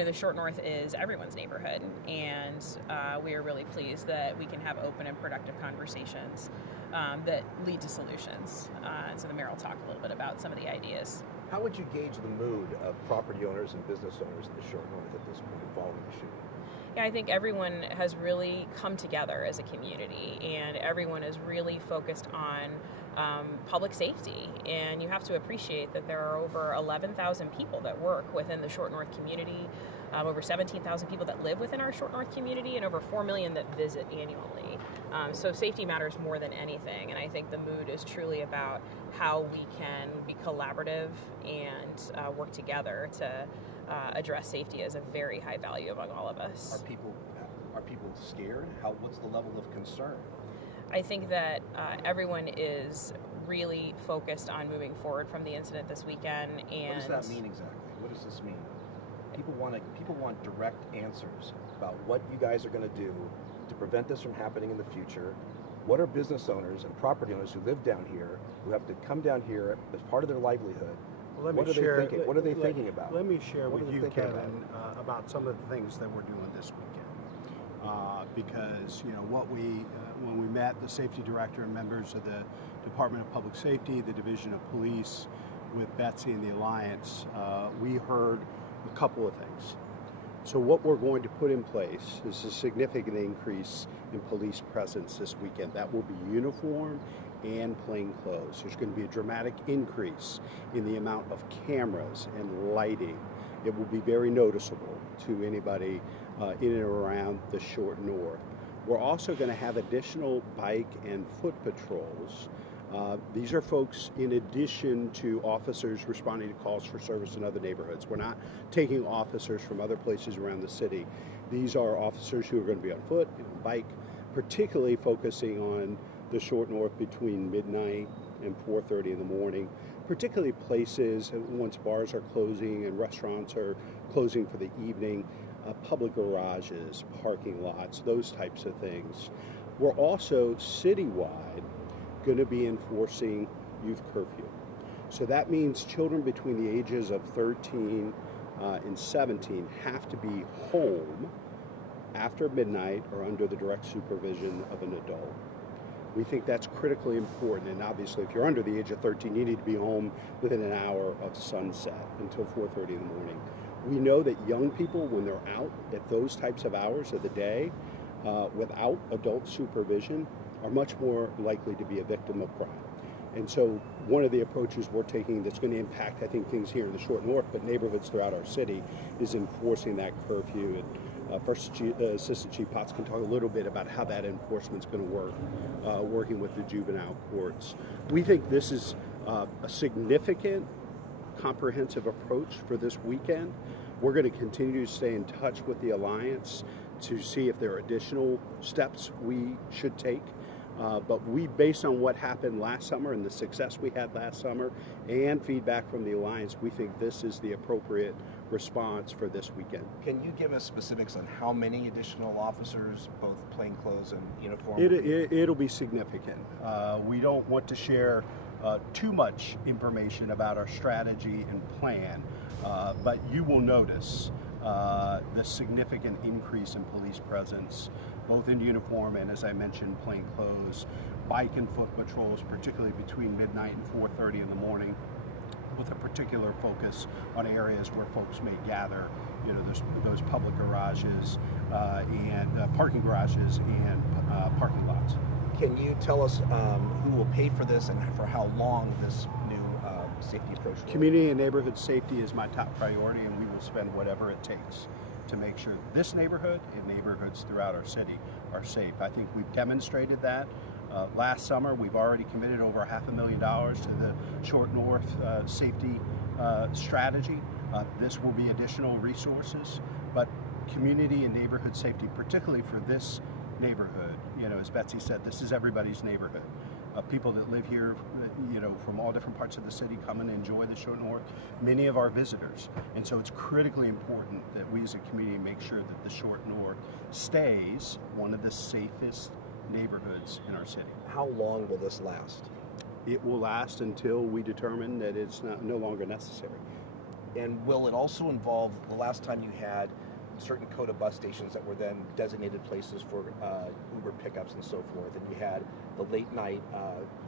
the Short North is everyone's neighborhood, and we are really pleased that we can have open and productive conversations that lead to solutions. So the mayor will talk a little bit about some of the ideas. How would you gauge the mood of property owners and business owners in the Short North at this point following the shooting? Yeah, I think everyone has really come together as a community, and everyone is really focused on public safety. And you have to appreciate that there are over 11,000 people that work within the Short North community, over 17,000 people that live within our Short North community, and over 4 million that visit annually. So safety matters more than anything, and I think the mood is truly about how we can be collaborative and work together to address safety as a very high value among all of us. Are people scared? What's the level of concern? I think that everyone is really focused on moving forward from the incident this weekend. And what does that mean exactly? What does this mean? People want direct answers about what you guys are going to do to prevent this from happening in the future. What are business owners and property owners who live down here, who have to come down here as part of their livelihood? What are they thinking about? Let me share with you, Kevin, about some of the things that we're doing this weekend. Because when we met the safety director and members of the Department of Public Safety, the Division of Police, with Betsy and the Alliance, we heard a couple of things. So what we're going to put in place is a significant increase in police presence this weekend. That will be uniform and plain clothes. There's going to be a dramatic increase in the amount of cameras and lighting. It will be very noticeable to anybody in and around the Short North. We're also going to have additional bike and foot patrols. These are folks in addition to officers responding to calls for service in other neighborhoods. We're not taking officers from other places around the city. These are officers who are going to be on foot and on bike, particularly focusing on the Short North between midnight and 4:30 in the morning, particularly places once bars are closing and restaurants are closing for the evening, public garages, parking lots, those types of things. We're also citywide going to be enforcing youth curfew. So that means children between the ages of 13 and 17 have to be home after midnight or under the direct supervision of an adult. We think that's critically important, and obviously if you're under the age of 13, you need to be home within an hour of sunset until 4:30 in the morning. We know that young people, when they're out at those types of hours of the day, without adult supervision, are much more likely to be a victim of crime. And so one of the approaches we're taking that's going to impact, I think, things here in the Short North, but neighborhoods throughout our city, is enforcing that curfew. And First Assistant Chief Potts can talk a little bit about how that enforcement's going to work, working with the juvenile courts. We think this is a significant, comprehensive approach for this weekend. We're going to continue to stay in touch with the Alliance to see if there are additional steps we should take. But we, based on what happened last summer and the success we had last summer and feedback from the Alliance, we think this is the appropriate response for this weekend. Can you give us specifics on how many additional officers, both plainclothes and uniform? It'll be significant. We don't want to share too much information about our strategy and plan, but you will notice the significant increase in police presence, both in uniform and, as I mentioned, plain clothes, bike and foot patrols, particularly between midnight and 4:30 in the morning, with a particular focus on areas where folks may gather, those public garages and parking garages and parking lots. Can you tell us who will pay for this and for how long this new safety approach will? Community and neighborhood safety is my top priority, and we will spend whatever it takes to make sure this neighborhood and neighborhoods throughout our city are safe. I think we've demonstrated that. Last summer, we've already committed over $500,000 to the Short North safety strategy. This will be additional resources, but community and neighborhood safety, particularly for this neighborhood, as Betsy said, this is everybody's neighborhood. People that live here, from all different parts of the city come and enjoy the Short North, many of our visitors. And so it's critically important that we as a community make sure that the Short North stays one of the safest neighborhoods in our city. How long will this last? It will last until we determine that it's no longer necessary. And will it also involve, the last time you had certain COTA bus stations that were then designated places for Uber pickups and so forth, and you had the late night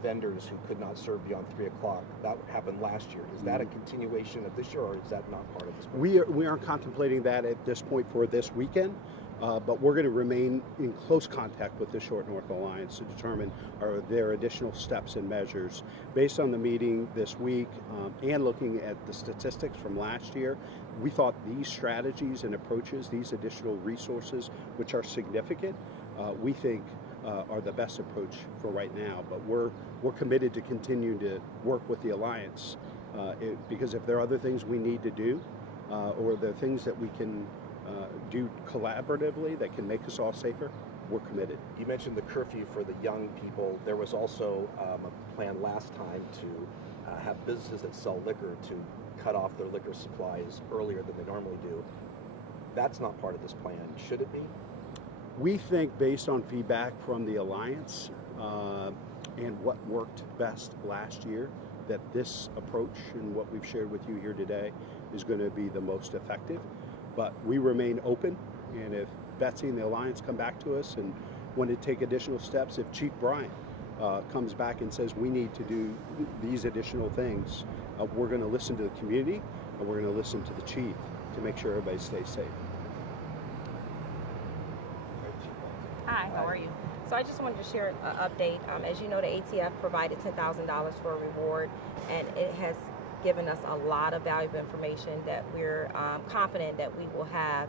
vendors who could not serve beyond 3 o'clock. That happened last year. Is that a continuation of this year, or is that not part of this program? We aren't contemplating that at this point for this weekend, but we're going to remain in close contact with the Short North Alliance to determine are there additional steps and measures. Based on the meeting this week and looking at the statistics from last year, we thought these strategies and approaches, these additional resources, which are significant, we think are the best approach for right now. But we're committed to continue to work with the Alliance because if there are other things we need to do or there are things that we can do collaboratively that can make us all safer, we're committed. You mentioned the curfew for the young people. There was also a plan last time to have businesses that sell liquor to cut off their liquor supplies earlier than they normally do. That's not part of this plan. Should it be? We think, based on feedback from the Alliance and what worked best last year, that this approach and what we've shared with you here today is going to be the most effective. But we remain open, and if Betsy and the Alliance come back to us and want to take additional steps, if Chief Bryant comes back and says we need to do these additional things, we're going to listen to the community and we're going to listen to the chief to make sure everybody stays safe. Hi, how are you? So I just wanted to share an update. As you know, the ATF provided $10,000 for a reward, and it has given us a lot of valuable information that we're confident that we will have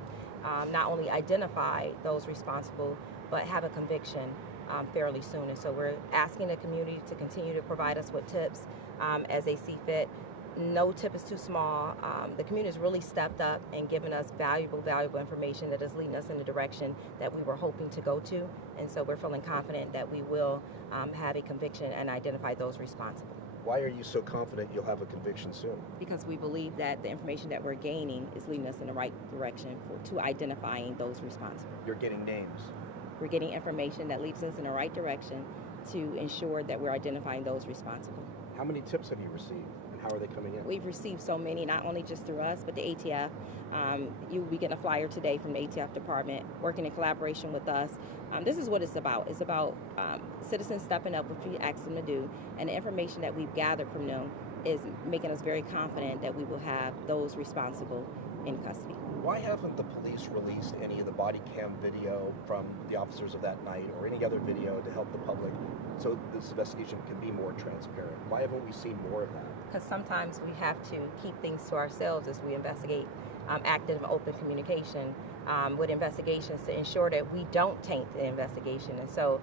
not only identify those responsible, but have a conviction fairly soon. And so we're asking the community to continue to provide us with tips as they see fit. No tip is too small. The community has really stepped up and given us valuable information that is leading us in the direction that we were hoping to go to. And so we're feeling confident that we will have a conviction and identify those responsible. Why are you so confident you'll have a conviction soon? Because we believe that the information that we're gaining is leading us in the right direction to identifying those responsible. You're getting names. We're getting information that leads us in the right direction to ensure that we're identifying those responsible. How many tips have you received, and how are they coming in? We've received so many, not only just through us, but the ATF. You will be getting a flyer today from the ATF department, working in collaboration with us. This is what it's about. It's about citizens stepping up, which we ask them to do, and the information that we've gathered from them is making us very confident that we will have those responsible in custody. Why haven't the police released any of the body cam video from the officers of that night or any other video to help the public so this investigation can be more transparent? Why haven't we seen more of that? Because sometimes we have to keep things to ourselves as we investigate active and open communication with investigations to ensure that we don't taint the investigation. And so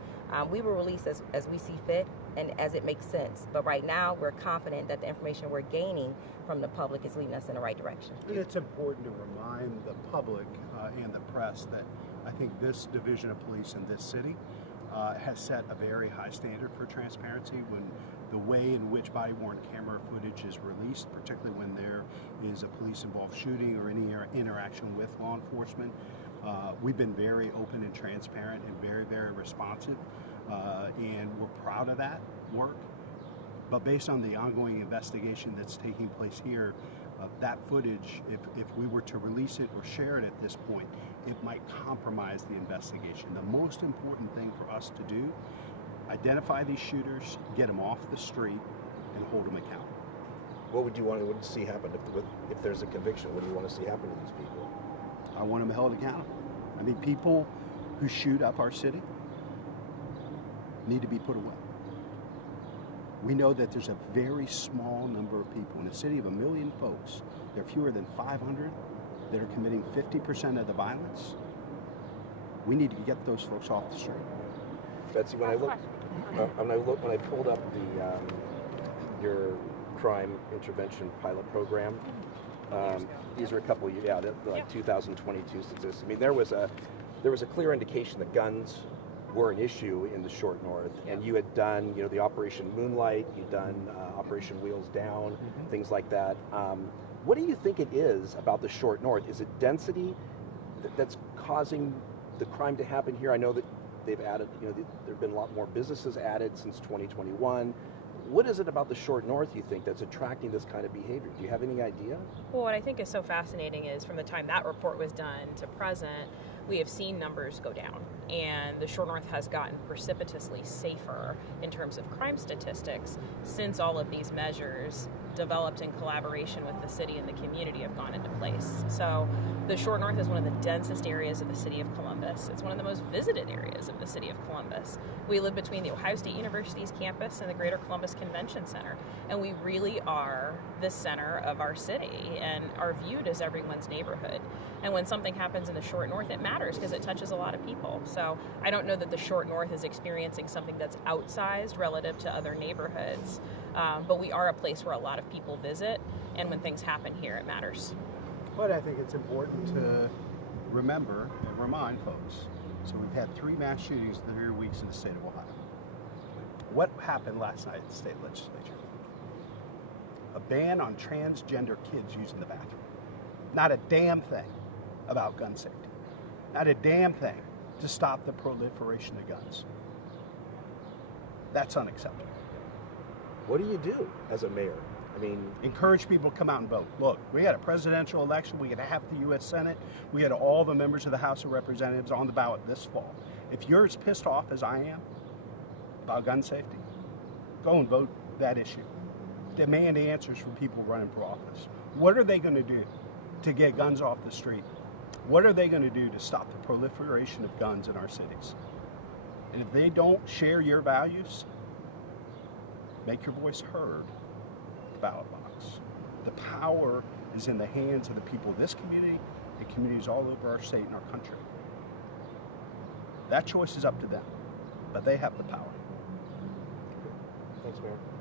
we will release as we see fit and as it makes sense. But right now, we're confident that the information we're gaining from the public is leading us in the right direction. And it's important to remind the public and the press that I think this division of police in this city has set a very high standard for transparency when the way in which body-worn camera footage is released, particularly when there is a police-involved shooting or any interaction with law enforcement. We've been very open and transparent and very, very responsive, and we're proud of that work. But based on the ongoing investigation that's taking place here, that footage, if we were to release it or share it at this point, it might compromise the investigation. The most important thing for us to do, identify these shooters, get them off the street, and hold them accountable. What would you want to see happen if there's a conviction? What do you want to see happen to these people? I want them held accountable. I mean, people who shoot up our city need to be put away. We know that there's a very small number of people in a city of 1 million folks. There are fewer than 500 that are committing 50% of the violence. We need to get those folks off the street. Betsy, when I pulled up your crime intervention pilot program, these are a couple, like 2022 statistics. I mean, there was a clear indication that guns were an issue in the Short North, and you had done, the Operation Moonlight, you'd done Operation Wheels Down, things like that. What do you think it is about the Short North? Is it density that's causing the crime to happen here? I know that they've added, there have been a lot more businesses added since 2021. What is it about the short north, you think, that's attracting this kind of behavior? Do you have any idea? Well, what I think is so fascinating is from the time that report was done to present, we have seen numbers go down, and the short north has gotten precipitously safer in terms of crime statistics since all of these measures developed in collaboration with the city and the community have gone into place. So the short north is one of the densest areas of the city of Columbus. It's one of the most visited areas of the city of Columbus. We live between the Ohio State University's campus and the Greater Columbus Convention Center, and we really are the center of our city and are viewed as everyone's neighborhood. And when something happens in the short north, it matters because it touches a lot of people. So I don't know that the short north is experiencing something that's outsized relative to other neighborhoods, but we are a place where a lot of people visit, and when things happen here, it matters. But I think it's important to remember and remind folks. So we've had 3 mass shootings in 3 weeks in the state of Ohio. What happened last night at the state legislature? A ban on transgender kids using the bathroom. Not a damn thing about gun safety. Not a damn thing to stop the proliferation of guns. That's unacceptable. What do you do as a mayor? I mean, encourage people to come out and vote. Look, we had a presidential election. We had half the U.S. Senate. We had all the members of the House of Representatives on the ballot this fall. If you're as pissed off as I am about gun safety, go and vote that issue. Demand answers from people running for office. What are they going to do to get guns off the street? What are they going to do to stop the proliferation of guns in our cities? And if they don't share your values, make your voice heard. Ballot box. The power is in the hands of the people of this community and communities all over our state and our country. That choice is up to them, but they have the power. Thanks, Mayor.